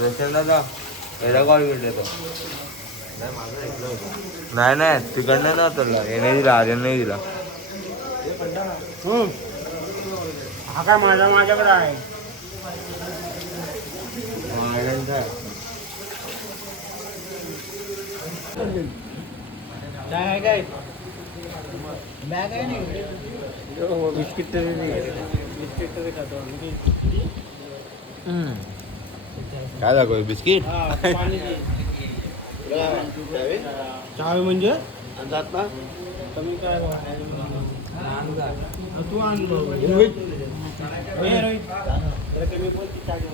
रेस्टॉरंटला एवढा कॉल भेटतो नाही नाही तिकडनं ना तुला याने दिला आर्यन नाही दिला. हा काय माझ्याकडे आहे. काय काय बॅग आहे नाही बिस्किट तरी नाही बिस्किट तरी खातो काय दाखव बिस्किट चावी म्हणजे जात ना कमी काय तू आणलो रोहित कमी बोलती चावी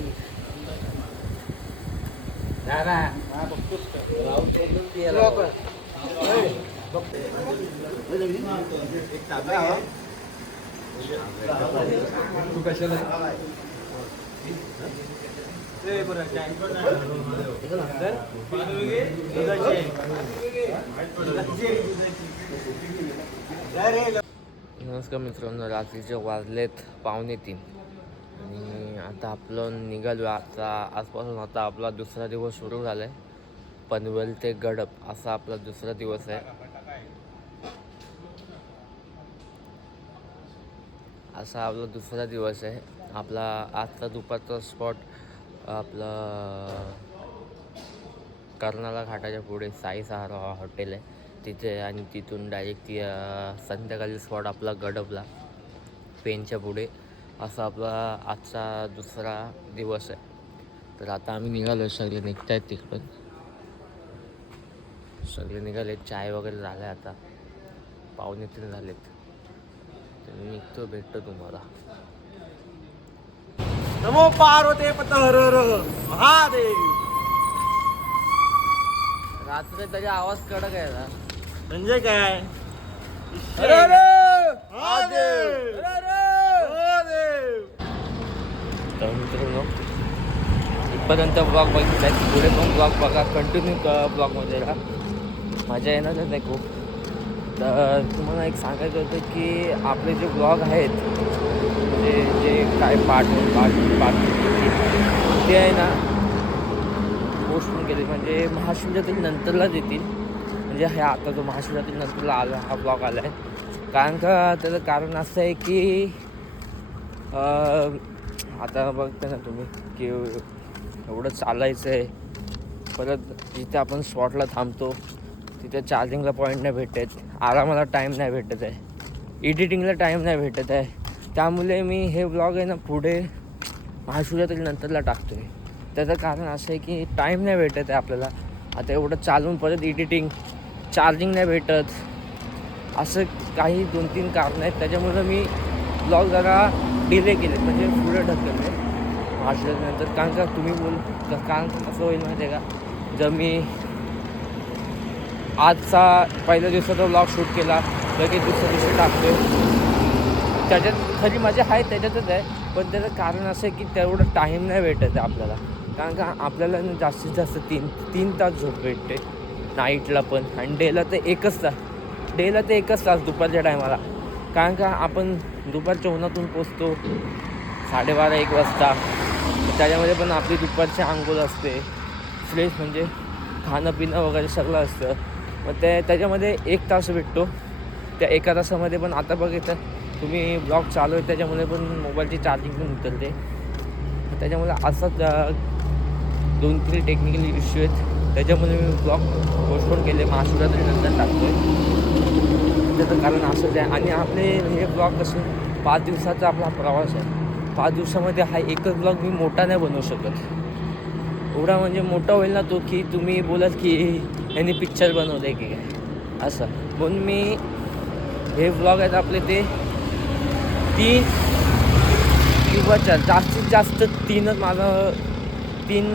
तू कशाला नमस्कार मित्रांनो, रात्रीचे वाजलेत 2:45 आणि आता आपलं निघालो. आजपासून आता आपला दुसरा दिवस सुरू झाला आहे. पनवेल ते गडप असा आपला दुसरा दिवस आहे. असा आपला दुसरा दिवस आहे. आपला आजचा दुपारचा स्पॉट आपला कर्नाला घाटाच्या पुढे साई सहारा हॉटेल आहे तिथे, आणि तिथून डायरेक्ट संध्याकाळी स्पॉट आपला गडपला पेनच्या पुढे. असा आपला आजचा दुसरा दिवस आहे. तर आता आम्ही निघालो, सगळे निघत आहेत तिकडून, सगळे निघाले. चाय वगैरे झालं आहे. आता 2:45 झालेत. तर मी निघतो, भेटतो तुम्हाला. नमो पार्वते पत हर हर महादेव. रात्री तरी आवाज कडक आहे ना, म्हणजे काय तर मित्रांनो, इथपर्यंत ब्लॉग बघितला आहे, पुढे पण ब्लॉग बघा, कंटिन्यू ब्लॉगमध्ये राहा, मजा येणारच आहे खूप. तर तुम्हाला एक सांगायचं होतं की आपले जे ब्लॉग आहेत, म्हणजे जे काय पार्ट ते आहे ना, पोस्ट पण केले, म्हणजे महाशिवरात्री नंतरलाच येतील. म्हणजे हे आता जो महाशिवरात्री नंतरला आला हा ब्लॉग आला आहे. कारण का त्याचं कारण असं आहे की आता बघता ना तुम्ही की एवढं चालायचं आहे, परत जिथे आपण स्पॉटला थांबतो तिथे चार्जिंगला पॉईंट नाही भेटत, आरामाला टाईम नाही भेटत आहे, एडिटिंगला टाईम नाही भेटत आहे. त्यामुळे मी हे ब्लॉग आहे ना पुढे महाशिवरात्री नंतरला टाकतो आहे. त्याचं कारण असं आहे की टाईम नाही भेटत आहे आपल्याला. आता एवढं चालून परत एडिटिंग, चार्जिंग नाही भेटत, असं काही 2-3 कारणं आहेत. त्याच्यामुळं मी ब्लॉग जरा डिले केले, म्हणजे पुढे ढकलले महाशिवरात्रीनंतर. कारण का तुम्ही कारण कसं होईल माहिती आहे का, जर मी आजचा पहिल्या दिवसाचा ब्लॉग शूट केला लगेच दुसऱ्या दिवशी टाकतो, त्याच्यात खरी मजा आहे, त्याच्यातच आहे. पण त्याचं कारण असं आहे की तेवढं टाईम नाही भेटत आहे आपल्याला. कारण का आपल्याला जास्तीत जास्त 3 तास झोप भेटते नाईटला पण, आणि डेला तर एकच तास दुपारच्या टायमाला. कारण का आपण दुपारच्या उन्हातून पोचतो 12:30-1 वाजता. त्याच्यामध्ये पण आपली दुपारची अंघोळ असते, फ्रेश म्हणजे खाणं पिणं वगैरे सगळं असतं. मग त्याच्यामध्ये 1 तास भेटतो. त्या 1 तासामध्ये पण आता बघितलं तुम्ही ब्लॉग चालू आहे त्याच्यामुळे पण मोबाईलची चार्जिंग पण उतरते. त्याच्यामुळे असंच 2-3 टेक्निकल इश्यू आहेत, त्याच्यामुळे मी ब्लॉग पोस्टपोन केले, महाशिवरात्रीनंतर टाकतो आहे. त्याचं कारण असंच आहे. आणि आपले हे ब्लॉग कसे 5 दिवसाचा आपला प्रवास आहे. 5 दिवसामध्ये हा एकच ब्लॉग मी मोठा नाही बनवू शकत. एवढा म्हणजे मोठा होईल ना तो की तुम्ही बोलाल की यांनी पिक्चर बनवलं आहे की काय असं. म्हणून मी हे ब्लॉग आहेत आपले ते 3 किंवा 4, जास्तीत जास्त 3च, माझं 3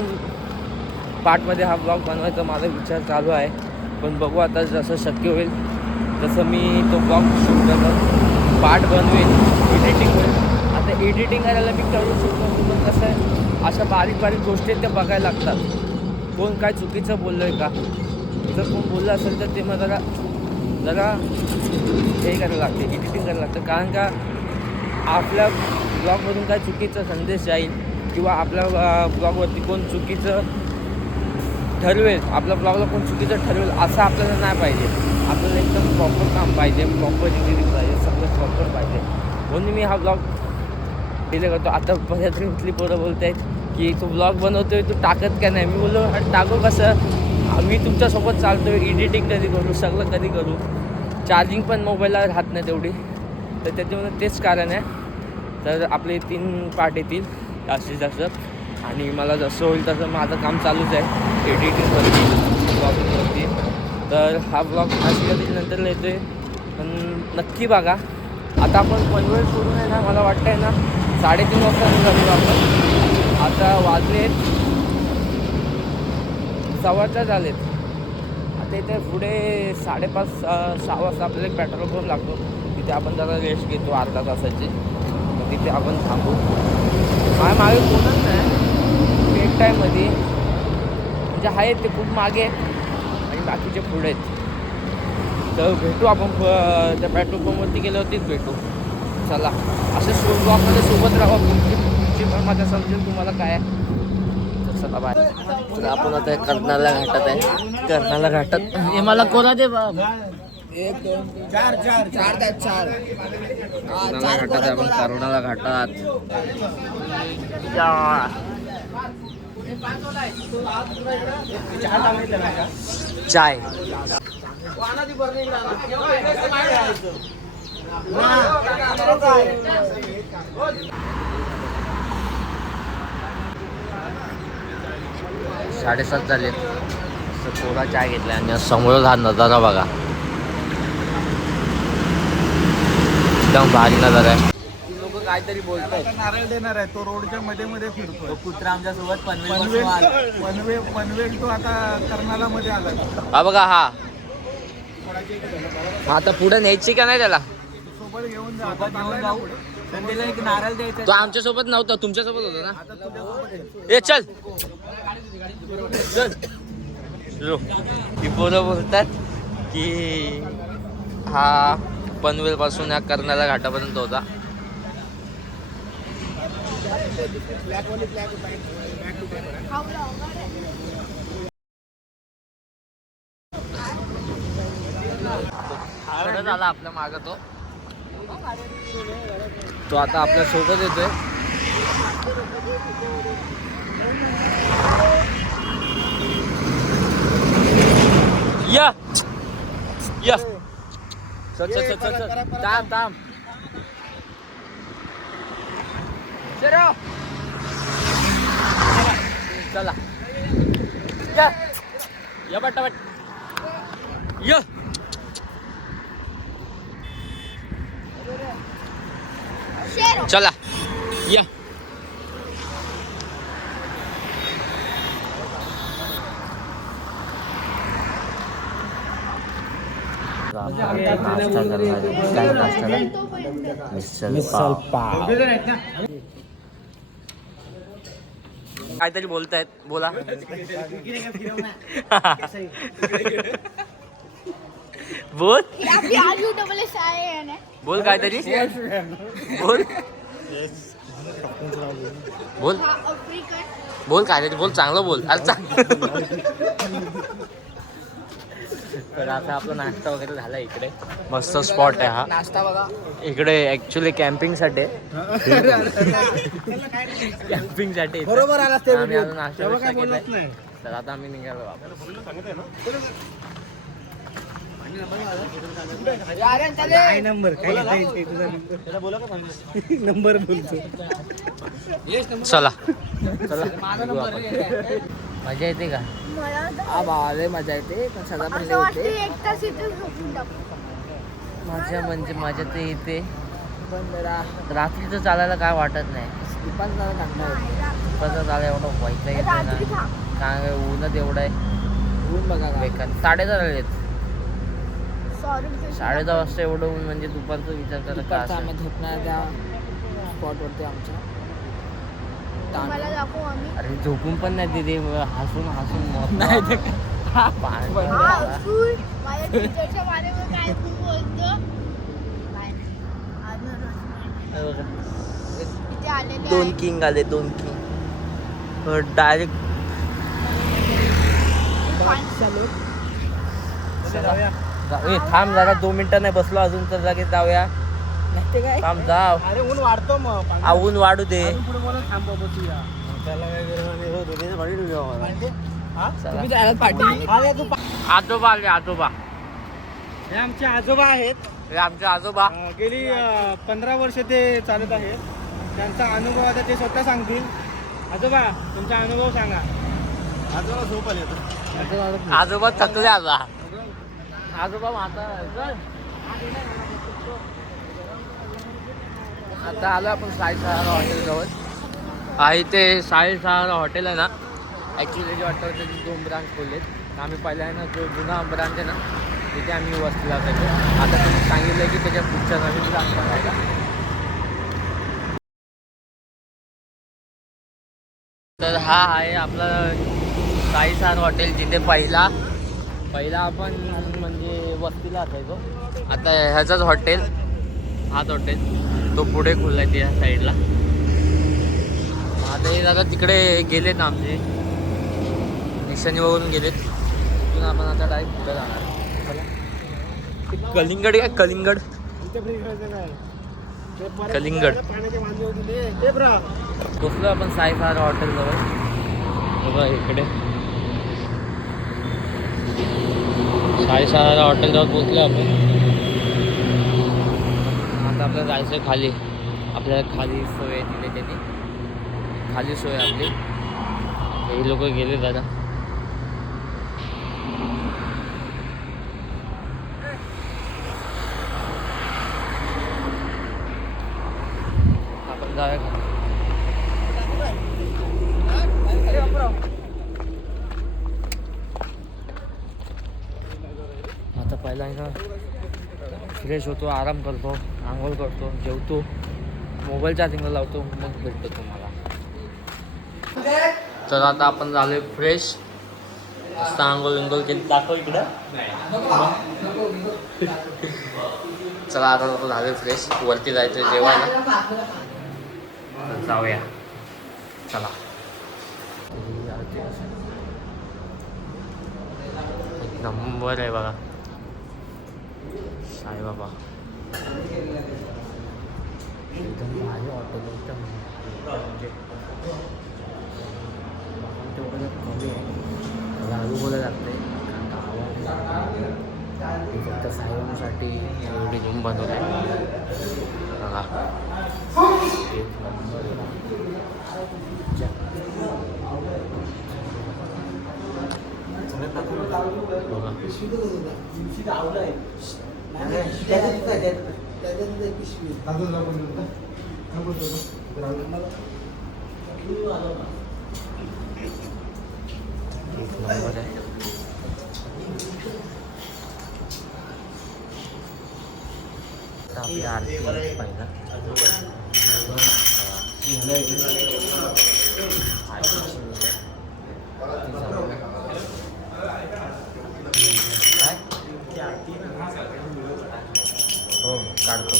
पार्टमध्ये हा ब्लॉग बनवायचा माझा विचार चालू आहे. पण बघू आता जसं शक्य होईल तसं मी तो ब्लॉग शूट करतो, पार्ट बनवेल, एडिटिंग होईल. आता एडिटिंग करायला मी करू शकतो, पण कसं आहे अशा बारीक गोष्टी आहेत त्या बघायला लागतात. कोण काय चुकीचं बोललं आहे का, जर कोण बोललं असेल तर ते मग जरा हे करायला लागते, एडिटिंग करायला लागतं. कारण का आपल्या ब्लॉगमधून काय चुकीचा संदेश जाईल किंवा आपल्या ब्लॉगवरती कोण चुकीचं ठरवेल, आपल्या ब्लॉगला कोण चुकीचं ठरवेल असं आपल्याला नाही पाहिजे. आपल्याला एकदम प्रॉपर काम पाहिजे, प्रॉपर एडिटिंग पाहिजे, सगळं प्रॉपर पाहिजे. म्हणून मी हा ब्लॉग डिले करतो. आता बऱ्याच इथली पोरं बोलत आहेत की तू ब्लॉग बनवतोय, तू टाकत का नाही. मी बोललो अरे टाकू कसं, मी तुमच्यासोबत चालतो आहे, एडिटिंग कधी करू, सगळं कधी करू. चार्जिंग पण मोबाईलला राहत नाही तेवढी, तर त्याच्यामुळे तेच कारण आहे. तर आपले 3 पार्ट येतील जास्तीत जास्त, आणि मला जसं होईल तसं माझं काम चालूच आहे एडिटिंगवरती, ब्लॉगिंगवरती. तर हा ब्लॉग नंतर येतो आहे, पण नक्की बघा. आता आपण पनवेल सोडून आहे ना, मला वाटतं आहे ना 3:30 वाजता निघालो आपण. आता वाजलेत 4:15 झालेत. आता इथे पुढे 5:30-6 वाजता आपल्याला एक पेट्रोल पंप लागतो. तिथे आपण जरा रेस्ट घेतो अर्धा तासाची, मग तिथे आपण थांबू. मागे कोणच नाही एक टाईममध्ये, म्हणजे आहेत ते खूप मागे आहेत आणि बाकीचे पुढे आहेत. तर भेटू आपण त्या पेट्रोल पंपवरती गेल्यावरतीच भेटू. चला, असं ब्लॉगमध्ये सोबत राहा, तुमची पण माझ्या समजेल तुम्हाला काय आहे. तर चला बाय. तर आपण आता कर्नाला घाटात आहे. कर्नाला घाटात हे मला कोणा दे बाब. 1 2 4 4 4 कर्नाला घाटात आहे आपण, कर्नाला घाटात. चाय 7:30 झाले. थोडा चाय घेतला आणि समोर हा नजारा बघा, एकदम भारी नजारा आहे. लोक काहीतरी बोलतात. नारळ देणार आहे तो रोडच्या मध्ये मध्ये फिरतो. कुत्रा आमच्या सोबत पनवेल तो आता कर्नाला मध्ये आला. हा बघा, हा आता पुढे न्यायची का नाही त्याला, सोबत घेऊन घेऊन जाऊ. संडेला एक नारळ द्यायचा. तो आमच्या सोबत नव्हता, तुमच्या सोबत होता ना. ए चल चल. ती पोरं बोलतात की हा पनवेल पासून या कर्नाला घाटापर्यंत होता. झाला आपल्या मागं तो आता आपल्या सोबत येतोय. या या चल चल चल चल चल. थांब थांब. चला या पटापट या. चला या. नाश्ता करणार काय नाश्ता, मिसल पाव. काहीतरी बोलतायत, बोला. बोल बोल काहीतरी बोल बोल बोल काहीतरी बोल, चांगलं बोल. तर आता आपला नाश्ता वगैरे झाला. इकडे मस्त स्पॉट आहे हा नाश्ता बघा. इकडे ऍक्च्युली कॅम्पिंगसाठी कॅम्पिंगसाठी बरोबर आला ते आम्ही अजून नाश्ता केलाय. तर आता आम्ही निघालो. नंबर नंबर बोलतो. चला चला. मजा येते का? हा भावाले मजा येते, पण सदा पण मजा म्हणजे मजा तर येते, पण जरा रात्रीचं चालायला काय वाटत नाही. दुपार जरा चांगला कसं चालायला एवढं व्हायचं येतं ना, काय ऊनच एवढं आहे. ऊन बघा का. बेकार. 10:30 झालेत. 10:30 वाजता एवढं ऊन म्हणजे दुपारचा विचार करा का दुपारचा आम्ही असेल. झोपणार त्या स्पॉटवरती आमच्या. अरे झोपून पण नाही तिथे, हसून हसून नाही ते पाणी. दोन किंग आले, 2 किंग. डायरेक्ट थांब जरा 2 मिनिटं नाही बसलो अजून तर लगेच जाऊया. थांब जाव. अरे ऊन वाढतो मग ऊन वाढू दे. पुढे बोलत थांब बसूया. त्याला काय आजोबा आले आजोबा. हे आमचे आजोबा आहेत. हे आमचे आजोबा. गेली 15 वर्ष ते चालत आहेत. त्यांचा अनुभव आता ते स्वतः सांगतील. आजोबा तुमचा अनुभव सांगा. आजोबा झोप आली आजोबा थकले आता. आजोबा आता आलो आपण साईसहारा हॉटेल जवळ आहे. ते साईसहारा हॉटेल आहे ना, ॲक्च्युली जे हॉटेल त्याचे 2 ब्रांच खोललेत. आम्ही पहिला आहे ना जो जुना ब्रांच आहे ना तिथे आम्ही वस्तीला असायचो. आता तुम्ही सांगितलं की त्याच्या पुढच्या नवीन ब्रांच आहे का. तर हा आहे आपला साईसहारा हॉटेल जिथे पहिला आपण म्हणजे वस्तीला असायचो. आता ह्याचाच हॉटेल हाच हॉटेल तो पुढे खुलला आहे त्या साईडला. आता हे जागा तिकडे गेलेत आमचे निशाणीवरून गेलेत. तिथून आपण आता डायरेक्ट पुढे जाणार. कलिंगड काय कलिंगड कलिंगड पोचलो आपण साईसहारा हॉटेल जवळ. बघा इकडे साईसहारा हॉटेल जवळ पोचलो आपण. आता आपल्याला जायचं खाली. आपल्याला खाली सोय दिली त्यांनी. खाली सोय आपली. हे लोक गेले दादा. आपण जाऊया खाली. आता पहिला आहे ना फ्रेश होतो, आराम करतो, आंघोळ करतो, जेवतो, मोबाईल चार्जिंगला लावतो, मग भेटतो तुम्हाला. तर आता आपण झालोय फ्रेश. मस्त आंघोळ विंघोळ केली. दाखव इकडं. चला आता आपण झालोय फ्रेश. वरती जायचं जेवायला. जाऊया चला. एक नंबर आहे बघा साईबाबा. एकदम भारी हॉटेल. एकदम म्हणजे तेवढं कमी आहे. मला अनुभवलं लागतं आहे कारण का आवाज फक्त साईबाबांसाठी एवढी रूम बनवली आहे बघा. एक नंबर आपली आरती पहिला. हो काढतो.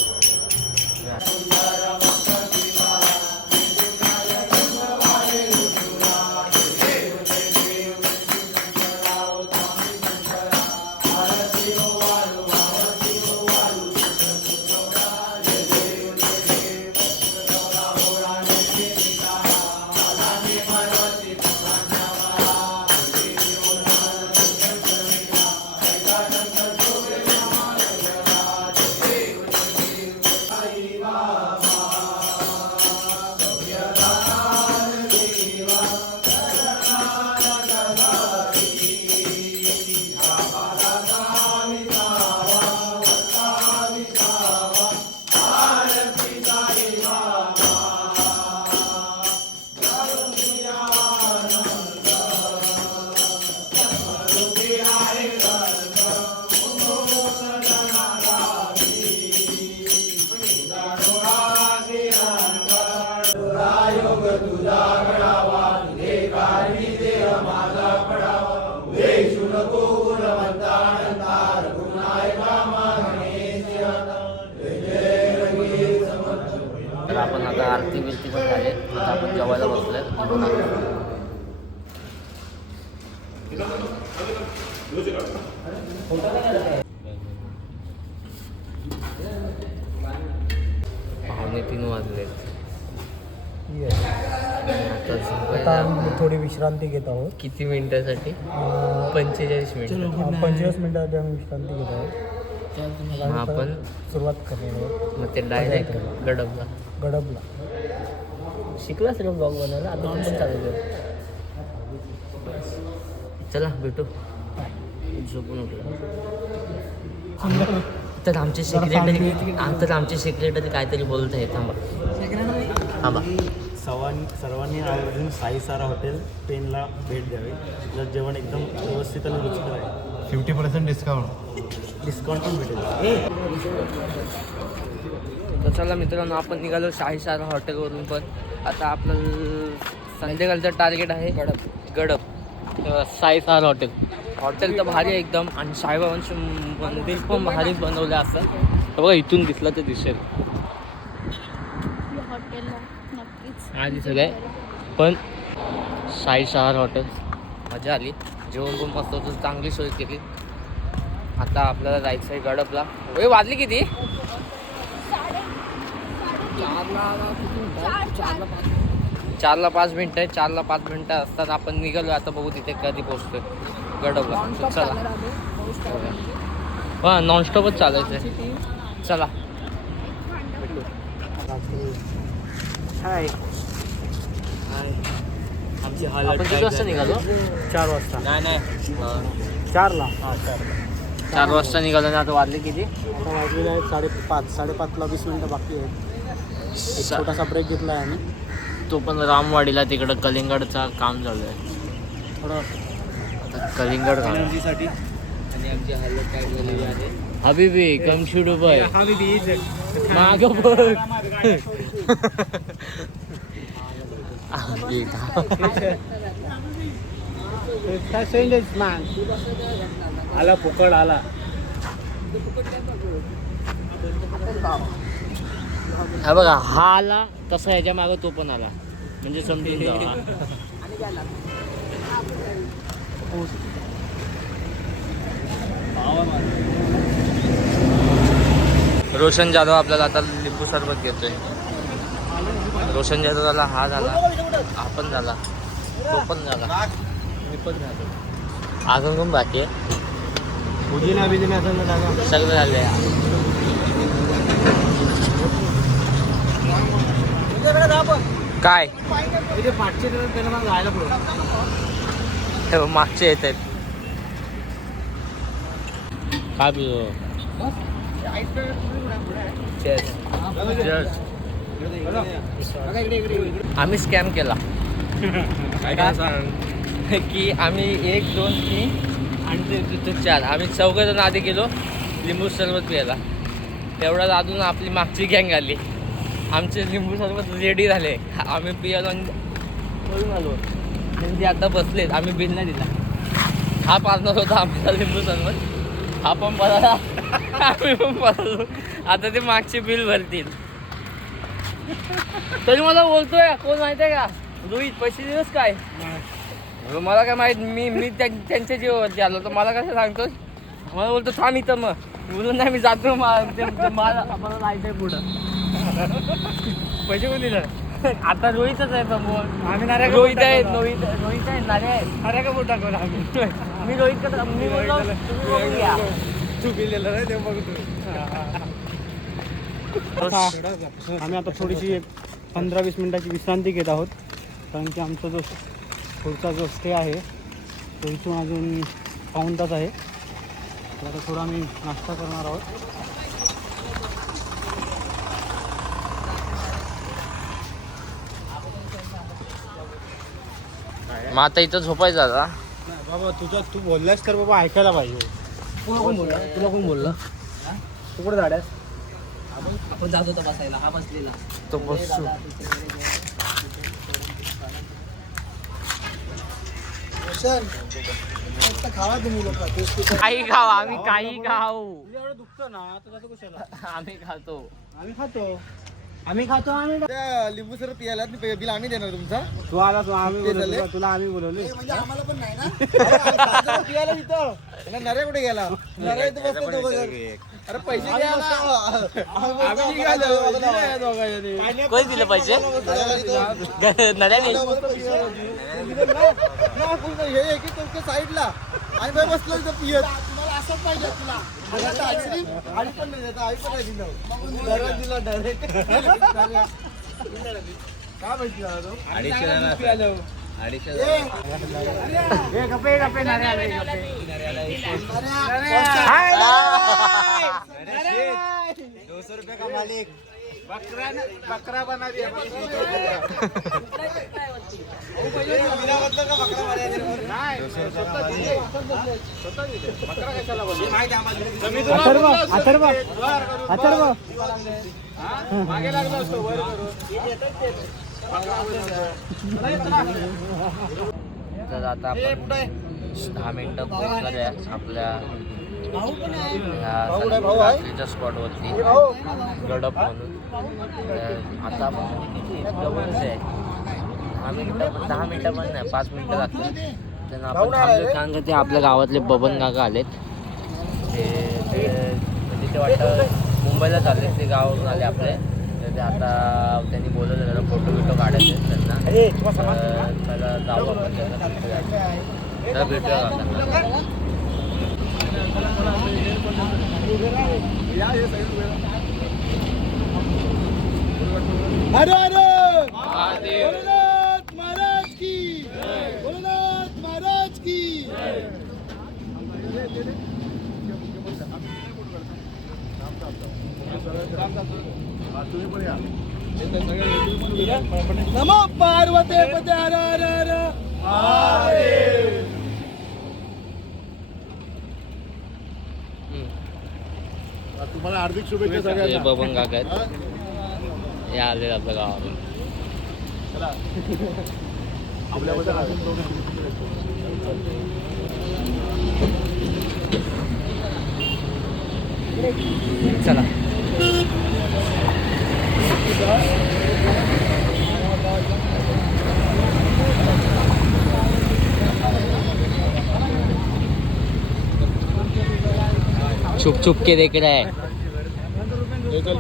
आपण आता आरती बिरती पण झाले. आता आपण जेवायला बसलोय. 3:15 वाजले. आता आम्ही थोडी विश्रांती घेत आहोत. किती मिनिटासाठी? 45 मिनिट. 45 मिनिटासाठी आम्ही विश्रांती घेत आहोत. मग आपण सुरुवात करणार आहोत मग ते डायरेक्ट गडबला गडबला. शिकला सगळं ब्लॉग बनवायला. आता पण चालू कर. चला भेटू. झोपून उठलो. तर आमचे सेक्रेटरी काहीतरी बोलत आहे. थांबा. सर्वांनी आवर्जून साई सारा हॉटेल पेनला भेट द्यावी. तिथलं जेवण एकदम व्यवस्थित आणि रुचकर आहे. 50% डिस्काउंट पण भेटेल. तर चला मित्रांनो, आपण निघालो शाही सारा हॉटेलवरून. पण आता आपलं संध्याकाळचं टार्गेट आहे गडप. साई सारा हॉटेल तर भारी आहे एकदम. आणि साईबाबांचं मंदिर पण भारीच बनवलं असं. तर बघा इथून दिसलं तर दिसेल. हा दिसत आहे. पण साई सहार हॉटेल मजा आली. जेवण पण मस्त होतं. चांगली सोय केली. आता आपल्याला जायचं आहे गडपला. वाजली किती? 4ला 5 मिनिटं आहे. 4ला 5 मिनिटं असतात. आपण निघालो. आता बघू तिथे कधी पोहोचतोय गडपला. चला. हां नॉनस्टॉपच चालायचं आहे. चला. हाय. आमची आपण किती वाजता निघालो? 4 वाजता. नाही 4ला. 4 वाजता निघालो. ना आता वाजले किती? आता वाजलेले आहेत 5:30. 5:30ला 20 मिनिटं बाकी आहेत. एक छोटासा ब्रेक घेतला आहे आम्ही. तो पण रामवाडीला तिकडं कलिंगडचा काम चालू आहे. थोडं आता कलिंगड काम. एनर्जीसाठी. आणि आमची हालत काय झालेली आहे. हबीबी कम शुडू बाय हा मी बीच माग बघ. आला पोकळ आला. हा बघा हा आला तसा ह्याच्या मागे तो पण आला. म्हणजे समजून जा. रोशन जाधव आपल्याला आता लिंबू सरबत घेतोय. रोशन जाधवला हा झाला. हा पण झाला. तो पण झाला. मी पण झालो. अजून कोण बाकी आहे? उजिना बिजिना असं झालं. सगळं झाले. काय पाठचे त्याला मला जायला पुढे. मागचे येत आहेत. काय पितो? आम्ही स्कॅम केला. की आम्ही 1 2 3 आणि तिथं 4 आम्ही 4 जण आधी गेलो लिंबू सरबत प्यायला. तेवढ्यात अजून आपली मागची गँग आली. आमचे लिंबू सरबत रेडी झाले. आम्ही पियालो आणि पळून आलो. त्यांची आता बसलेत. आम्ही बिल नाही दिला. हा पार्टनर होता आमचा लिंबू सरबत. हा पण पळाला. आम्ही पण पळालो. आता ते मागचे बिल भरतील. तरी मला बोलतोय कोण माहिती आहे का? रोहित पैसे दिवस काय? मला काय माहित. मी त्यांच्या जीवावरती आलो तर मला कसं सांगतोस? मला बोलतो थांब इथं. मग बोलून नाही मी जातो. मला जायचंय पुढं. पैसे कोण दिलं? आता रोहितच आहे समोर. आम्ही नाऱ्या रोहित आहे. रोहित आहे. नारे आहे. नाऱ्या का बोट टाकवला आम्ही. मी रोहितकडे मी बोललो तुम्ही बघून घ्या. तू बिलेलं नाही ते बघ तू. आम्ही आता थोडीशी 15-20 मिनिटाची विश्रांती घेत आहोत. कारण की आमचा जो पुढचा जो स्टे आहे तो इथून अजून 1 तास आहे. तर आता थोडा आम्ही नाश्ता करणार आहोत. मग आता इथं झोपायचं आता. बाबा तू बोललास तर बाबा ऐकायला पाहिजे. तुला कोण बोललं? तू कुठे झाड्यास? आपण जात होतो बसायला. हा बसलेला. तो बसू. खावा तुम्ही लोक. काही खाऊ. आम्ही काही खाऊ. एवढं दुखतं ना तर जातो कशाला? आम्ही खातो. आम्ही खातो. आम्ही खातो आम्ही त्या लिंबू सरबत पियाला बिल आम्ही देणार तुमचा तू आला तू आम्ही ते झाले? बोलवलं तुला आम्ही बोलवले म्हणजे आम्हाला पण नाही ना पियाला तिथं त्याला नऱ्या कुठे गेला नऱ्या इथं बसले दोघं जण. अरे पैसे द्या कोणी दिलं पाहिजे साईडला आणि बाई बसलो इथं पियत तुम्हाला असंच पाहिजे तुला आता आईस्क्रीम आई पण नाही देत आई पण नाही दिलं डायरेक्ट दिला डायरेक्ट काय माहिती झाला तो बकरा बना दिया मागे लागलो असतो वर तर आता आपण 10 मिनिटं पोहोचणार आहे आपल्या रात्रीच्या स्पॉटवरती गडप म्हणून. तर आता आपण किती जवळच आहे 10 मिनिटं पण नाही 5 मिनिटं लागतात. त्यांना आपण थांबलो कारण का ते आपल्या गावातले बबन काका आलेत. ते म्हणजे ते वाटतं मुंबईला चालले ते गावावरून आले आपले. तर ते आता त्यांनी बोलवलं जरा फोटो बिटो काढायचे त्यांना. त्याला जाऊ आपण त्याला भेटूया काकांना. अरे अरे भोलेनाथ महाराज की भोलेनाथ महाराज की नमो पार्वते पते हर हर हर महादेव. तुम्हाला हार्दिक शुभेच्छा सगळ्यांना. बबन काका आहेत हे आले आपल्या गावावरून. चला छुप छुप के देख रहा है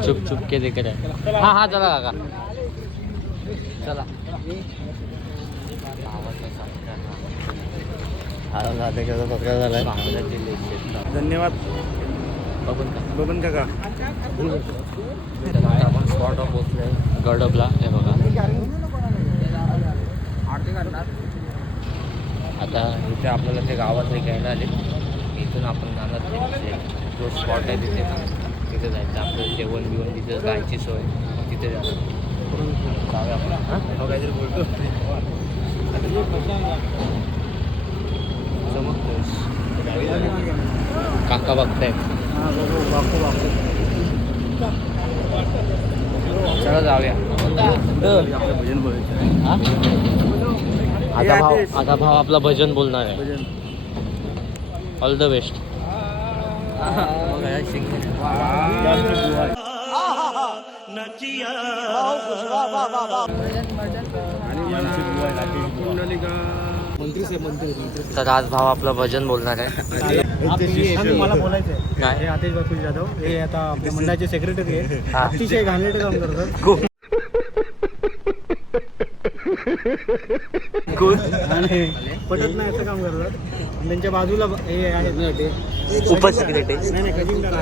छुप छुप के देख रहा है. हाँ हाँ चला काका चला. धन्यवाद बबन काका. आपण स्पॉट ऑफ पोचलोय गडबला. हे बघा आता इथे आपल्याला ते गावातले घ्यायला आले. इथून आपण जाणार ते जो स्पॉट आहे तिथे जायचं. आपलं जेवण बिवण तिथे जायची सोय तिथे जाऊया आपण. काहीतरी बोलतो काका बघताय. चला जाऊया. आता भाव आपला भजन बोलणार आहे. All the best. तर आज भाव आपलं भजन बोलणार आहे. मला बोलायचं आहे. काय? हे आतिश बापू जाधव हे आता आपल्या मंडळाचे सेक्रेटरी आहे. अतिशय घाणेरडे काम करतात आणि पटत नाही असं काम करतात. आणि त्यांच्या बाजूला हे आहेत उपसेक्रेटरी. नाही खजिनदार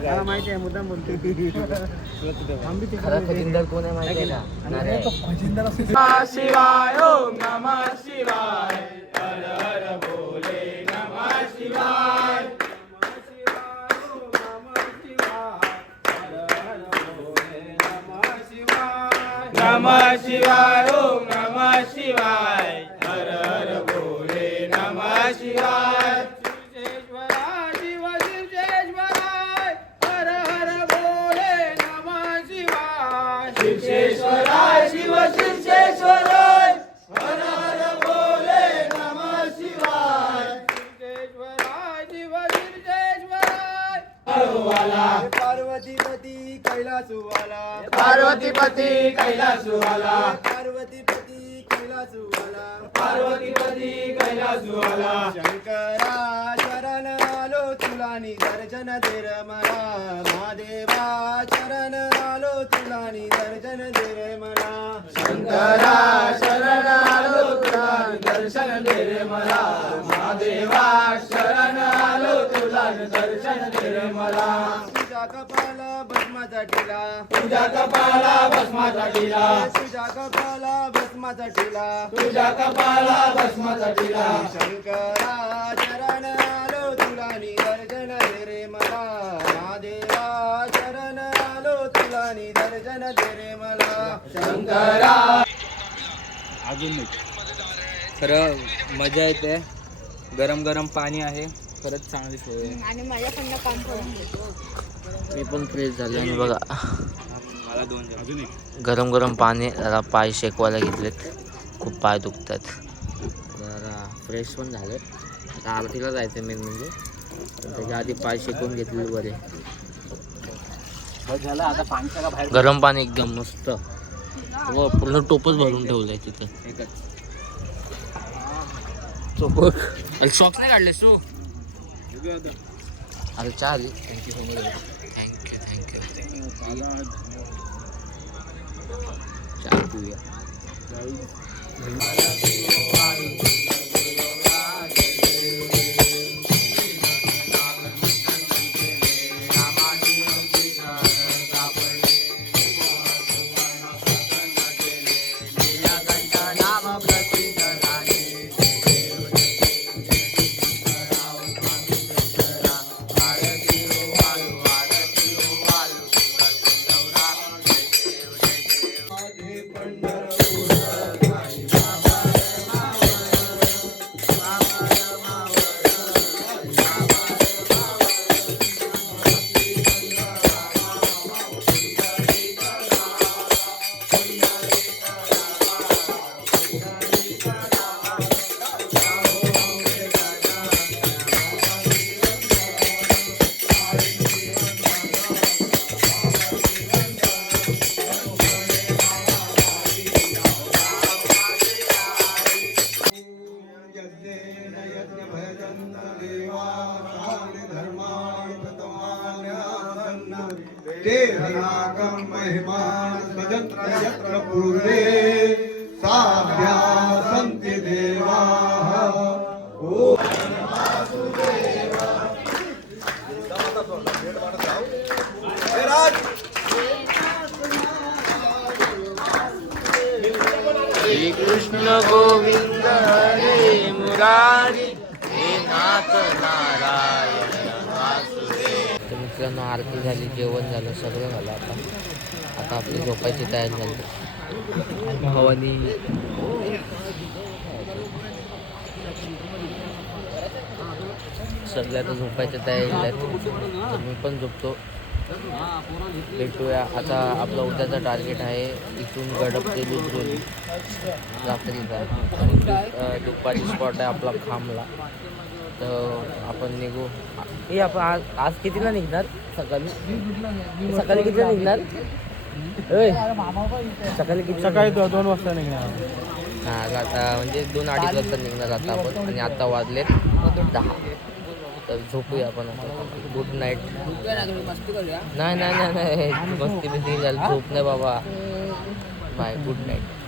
त्याला माहिती आहे मुद्दाम बोलतो. खरा खजिनदार कोण आहे माहिती आहे का? नारे. शिवाय ओम नमः शिवाय हर हर भोले नमः शिवाय नमः शिवाय ओम नमः शिवाय हर हर भोले नमः शिवाय. शिव शिवशेश्वराय हर हर भोले नमः शिवाय. शिवशेश्वराय शिव शिवशेश्वराय हर हर भोले नमः शिवाय. शिवशेश्वराय शिव शिवशेश्वराय पार्वतीपती कैलासवाला पार्वतीपती कैलासवाला पार्वतीपती कैलासवाला पार्वतीपती कैलासवाला शंकरा शरण आलो तुला नि दर्शन दे रे मला महादेवा शरण आलो तुला नि दर्शन दे रे मला शंकरा शरण आलो तुला दर्शन दे रे मला महादेवा शरण आलो तुला दर्शन दे रे मला तुझ्या कपाला भस्माचा टिला तुझ्या कपाला भस्माचा टिला तुझ्या कपाला भस्माचा टिला तुझ्या कपाला भस्माचा टिला शंकरा शरण आलो तुला नि दर्शन दे रे मला महादेवा शरण आलो तुला नि दर्शन दे रे मला शंकरा खरं मजा येते. गरम गरम पाणी आहे. खरंच चांगली सोय आहे. आणि माझ्याकडनं काम करून घेतो. मी पण फ्रेश झालो आणि बघा मला 2 अजून एक गरम गरम पाणी जरा पाय शेकवायला घेतलेत. खूप पाय दुखतात. जरा फ्रेश पण झाले. आता आरतीला जायचं मेन म्हणजे, पण त्याच्या आधी पाय शेकवून घेतले बरे. झालं आता पाणीच्या बाहेर गरम पाणी एकदम मस्त. व पूर्ण टोपच भरून ठेवलंय तिथं. शॉक्स नाही काढलेस तू? अरे चहा आली. थँक्यू चहा पिऊया. महिमान भजत्र यत्र पूर्वे साभ्या सन्ति देवाः ओ श्री कृष्ण गोविंद हरे मुरारी हे नाथ नारायण वासुदेव. तर मित्रांनो आरती झाली, जेवण झालं, सगळं झालं. आता आपली झोपायची तयारी झाली. भवानी सगळ्या तर झोपायच्या तयारीला आहेत. तर मी पण झोपतो. भेटूया. आता आपलं उद्याचा टार्गेट आहे इथून गडप ते दुधरोली रात्रीचा. दुपारी स्पॉट आहे आपला खामला. तर आपण निघू. हे आपण आज कितीला निघणार? सकाळी कितीला निघणार? सकाळी किती? सकाळी 2 वाजता निघणार. हां आता म्हणजे 2-2:30 वाजता निघणार आता आपण. आणि आता वाजलेत 10. तर झोपूया आपण आता. Good night. नाही मस्ती बिस्ती झाली. झोप नाही बाबा. बाय. Good night.